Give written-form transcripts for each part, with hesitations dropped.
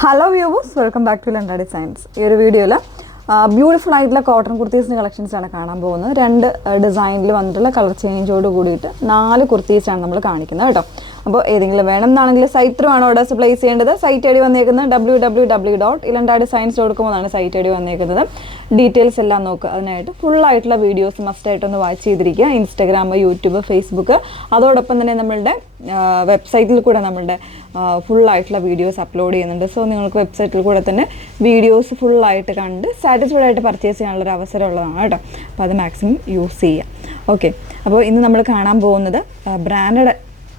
Hello viewers, welcome back to Lenda Designs. In this video, beautiful cotton kurtis collections are കാണാൻ രണ്ട് ഡിസൈനിൽ വന്നിട്ടുള്ള colour ചേഞ്ചോട് കൂടിയിട്ട് 4 കുർത്തീസ് ആണ് നമ്മൾ കാണിക്കുന്നത് കേട്ടോ. അപ്പോൾ ഏതെങ്കിലും വേണമെന്നാണെങ്കിൽ സൈറ്റ് ത്രൂ ആണ് ഓർഡേഴ്സ് പ്ലേസ് ചെയ്യേണ്ടത്. സൈറ്റ് ഐഡി വന്നേക്കുന്നത് www.ilandadesigns.com എന്നാണ് സൈറ്റ് ഐഡി വന്നേക്കുന്നത്. ഡീറ്റെയിൽസ് എല്ലാം നോക്കുക. അതിനായിട്ട് ഫുൾ ആയിട്ടുള്ള വീഡിയോസ് മസ്റ്റ് ആയിട്ടൊന്ന് വാച്ച് ചെയ്തിരിക്കുക. ഇൻസ്റ്റാഗ്രാം, യൂട്യൂബ്, ഫേസ്ബുക്ക്, അതോടൊപ്പം തന്നെ നമ്മളുടെ വെബ്സൈറ്റിൽ കൂടെ നമ്മളുടെ ഫുൾ ആയിട്ടുള്ള വീഡിയോസ് അപ്ലോഡ് ചെയ്യുന്നുണ്ട്. സോ നിങ്ങൾക്ക് വെബ്സൈറ്റിൽ കൂടെ തന്നെ വീഡിയോസ് ഫുള്ളായിട്ട് കണ്ട് സാറ്റിസ്ഫൈഡ് ആയിട്ട് പർച്ചേസ് ചെയ്യാനുള്ളൊരു അവസരം ഉള്ളതാണ് കേട്ടോ. അപ്പോൾ അത് മാക്സിമം യൂസ് ചെയ്യുക. ഓക്കെ, അപ്പോൾ ഇന്ന് നമ്മൾ കാണാൻ പോകുന്നത് ബ്രാൻഡഡ്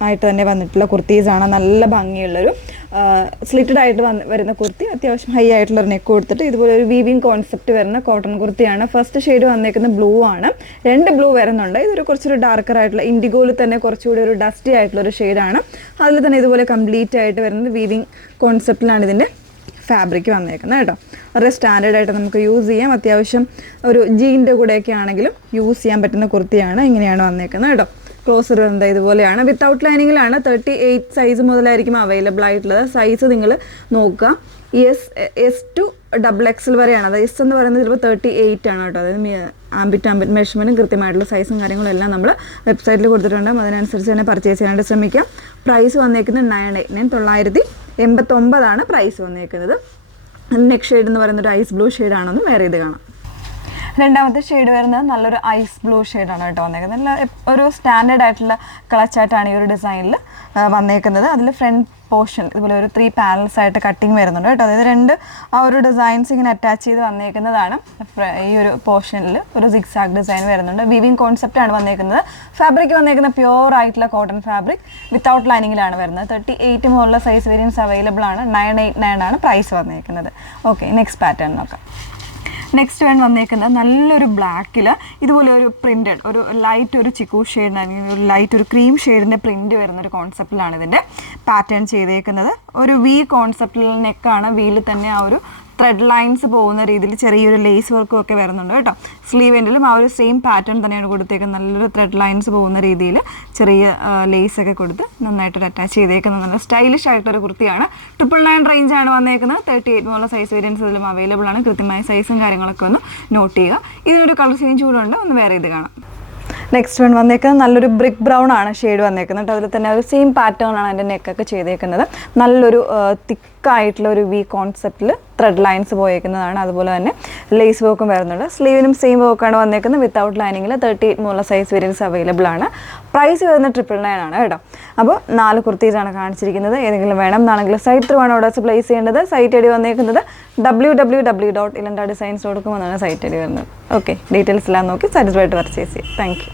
ആയിട്ട് തന്നെ വന്നിട്ടുള്ള കുർത്തീസാണ്. നല്ല ഭംഗിയുള്ളൊരു സ്ലിറ്റഡ് ആയിട്ട് വരുന്ന കുർത്തി, അത്യാവശ്യം ഹൈ ആയിട്ടുള്ളൊരു നെക്ക് കൊടുത്തിട്ട് ഇതുപോലെ ഒരു വീവിങ് കോൺസെപ്റ്റ് വരുന്ന കോട്ടൺ കുർത്തിയാണ്. ഫസ്റ്റ് ഷെയ്ഡ് വന്നേക്കുന്ന ബ്ലൂ ആണ്. 2 ബ്ലൂ വരുന്നുണ്ട്. ഇതൊരു കുറച്ചൊരു ഡാർക്കർ ആയിട്ടുള്ള ഇൻഡിഗോയിൽ തന്നെ കുറച്ചുകൂടി ഒരു ഡസ്റ്റി ആയിട്ടുള്ളൊരു ഷെയ്ഡാണ്. അതിൽ തന്നെ ഇതുപോലെ കംപ്ലീറ്റ് ആയിട്ട് വരുന്നത് വീവിങ് കോൺസെപ്റ്റിലാണ് ഇതിൻ്റെ ഫാബ്രിക് വന്നേക്കുന്നത് കേട്ടോ. വളരെ സ്റ്റാൻഡേർഡായിട്ട് നമുക്ക് യൂസ് ചെയ്യാം. അത്യാവശ്യം ഒരു ജീൻ്റെ കൂടെയൊക്കെ ആണെങ്കിലും യൂസ് ചെയ്യാൻ പറ്റുന്ന കുർത്തിയാണ്. ഇങ്ങനെയാണ് വന്നേക്കുന്നത് കേട്ടോ. ക്ലോസർ എന്താ ഇതുപോലെയാണ്. വിത്തൗട്ട് ലൈനിങ്ങിലാണ്. 38 സൈസ് മുതലായിരിക്കും അവൈലബിൾ ആയിട്ടുള്ളത്. സൈസ് നിങ്ങൾ നോക്കുക. എസ് ടു XXL വരെയാണ്. അതായത് എസ് എന്ന് പറയുന്നത് ചിലപ്പോൾ 38 ആണ് കേട്ടോ. അതായത് ആംബിറ്റ് മെഷർമെൻറ്റും കൃത്യമായിട്ടുള്ള സൈസും കാര്യങ്ങളും എല്ലാം നമ്മൾ വെബ്സൈറ്റിൽ കൊടുത്തിട്ടുണ്ട്. അതിനനുസരിച്ച് തന്നെ പർച്ചേസ് ചെയ്യാനായിട്ട് ശ്രമിക്കാം. പ്രൈസ് വന്നേക്കുന്നത് 989 പ്രൈസ് വന്നേക്കുന്നത്. നെക്സ്റ്റ് ഷെയ്ഡ് എന്ന് പറയുന്നത് ഒരു ഐസ് ബ്ലൂ ഷെയ്ഡാണെന്ന് വേറെ ഇത് കാണാം. രണ്ടാമത്തെ ഷെയ്ഡ് വരുന്നത് നല്ലൊരു ഐസ് ബ്ലൂ ഷെയ്ഡാണ് കേട്ടോ വന്നേക്കുന്നത്. നല്ല ഒരു സ്റ്റാൻഡേർഡ് ആയിട്ടുള്ള കളർ ചാർട്ടാണ് ഈ ഒരു ഡിസൈനിൽ വന്നേക്കുന്നത്. അതിൽ ഫ്രണ്ട് പോർഷൻ ഇതുപോലെ ഒരു 3 പാനൽസ് ആയിട്ട് കട്ടിങ് വരുന്നുണ്ട് കേട്ടോ. അതായത് 2 ആ ഒരു ഡിസൈൻസ് ഇങ്ങനെ അറ്റാച്ച് ചെയ്ത് വന്നേക്കുന്നതാണ്. ഈ ഒരു പോർഷനിൽ ഒരു സിക്സാഗ് ഡിസൈൻ വരുന്നുണ്ട്. വീവിങ് കോൺസെപ്റ്റ് ആണ് വന്നേക്കുന്നത്. ഫാബ്രിക് വന്നേക്കുന്ന പ്യോർ ആയിട്ടുള്ള കോട്ടൺ ഫാബ്രിക് വിത്തൗട്ട് ലൈനിങ്ങിലാണ് വരുന്നത്. 38 മുതലുള്ള സൈസ് വേരിയൻസ് അവൈലബിൾ ആണ്. 989 ആണ് പ്രൈസ് വന്നേക്കുന്നത്. ഓക്കെ, നെക്സ്റ്റ് പാറ്റേൺ നോക്കാം. നെക്സ്റ്റ് വന്നേക്കുന്നത് നല്ലൊരു ബ്ലാക്കിൽ ഇതുപോലെ ഒരു പ്രിൻറ്റഡ് ഒരു ലൈറ്റ് ഒരു ചിക്കു ഷെയ്ഡിന് അല്ലെങ്കിൽ ഒരു ലൈറ്റ് ഒരു ക്രീം ഷെയ്ഡിൻ്റെ പ്രിൻറ്റ് വരുന്നൊരു കോൺസെപ്റ്റിലാണ് ഇതിൻ്റെ പാറ്റേൺ ചെയ്തേക്കുന്നത്. ഒരു വി കോൺസെപ്റ്റിൽ നെക്കാണ്. വീല് തന്നെ ആ ഒരു ത്രെഡ് ലൈൻസ് പോകുന്ന രീതിയിൽ ചെറിയൊരു ലേസ് വർക്കും ഒക്കെ വരുന്നുണ്ട് കേട്ടോ. സ്ലീവ് എൻഡിലും ആ ഒരു സെയിം പാറ്റേൺ തന്നെയാണ് കൊടുത്തേക്കുന്നത്. നല്ലൊരു ത്രെഡ് ലൈൻസ് പോകുന്ന രീതിയിൽ ചെറിയ ലേസൊക്കെ കൊടുത്ത് നന്നായിട്ടൊരു അറ്റാച്ച് ചെയ്തേക്കുന്നത് നല്ല സ്റ്റൈലിഷ് ആയിട്ടൊരു കുർത്തിയാണ്. 999 റേഞ്ചാണ് വന്നേക്കുന്നത്. 38 മുതലുള്ള സൈസ് വേരിയൻസ് ഇതിലും അവൈലബിൾ ആണ്. കൃത്യമായ സൈസും കാര്യങ്ങളൊക്കെ ഒന്ന് നോട്ട് ചെയ്യുക. ഇതിനൊരു കളർ ചേഞ്ച് കൂടെ ഉണ്ട്. ഒന്ന് വേറെ ഇത് കാണാം. നെക്സ്റ്റ് വന്നേക്കുന്നത് നല്ലൊരു ബ്രിക്ക് ബ്രൗൺ ആണ് ഷെയ്ഡ് വന്നേക്കുന്നത്. അതിൽ തന്നെ ഒരു സെയിം പാറ്റേൺ ആണ് അതിൻ്റെ നെക്കൊക്കെ ചെയ്തേക്കുന്നത്. നല്ലൊരു തിക്കായിട്ടുള്ള ഒരു വി കോൺസെപ്റ്റിൽ ത്രെഡ് ലൈൻസ് പോയേക്കുന്നതാണ്. അതുപോലെ തന്നെ ലേസ് വർക്കും വരുന്നുണ്ട്. സ്ലീവിനും സെയിം വർക്കാണ് വന്നേക്കുന്നത്. വിത്തൗട്ട് ലൈനിങ്ങിൽ 38 മുതലുള്ള സൈസ് വേരിയൻസ് അവൈലബിൾ ആണ്. പ്രൈസ് വരുന്നത് 999 ആണ് കേട്ടോ. അപ്പോൾ 4 കുർത്തീസാണ് കാണിച്ചിരിക്കുന്നത്. ഏതെങ്കിലും വേണം എന്നാണെങ്കിൽ സൈറ്റ് ത്രൂ ആണ് ഓർഡേഴ്സ് പ്ലേസ് ചെയ്യേണ്ടത്. സൈറ്റ് ഐ ഡി വന്നേക്കുന്നത് www.ilandadesigns.com എന്നാണ് സൈറ്റ് ഐ ഡി വരുന്നത്. ഓക്കെ, ഡീറ്റെയിൽസ് എല്ലാം നോക്കി സാറ്റിസ്ഫൈഡ് പർച്ചേസ് ചെയ്യാം. Thank you.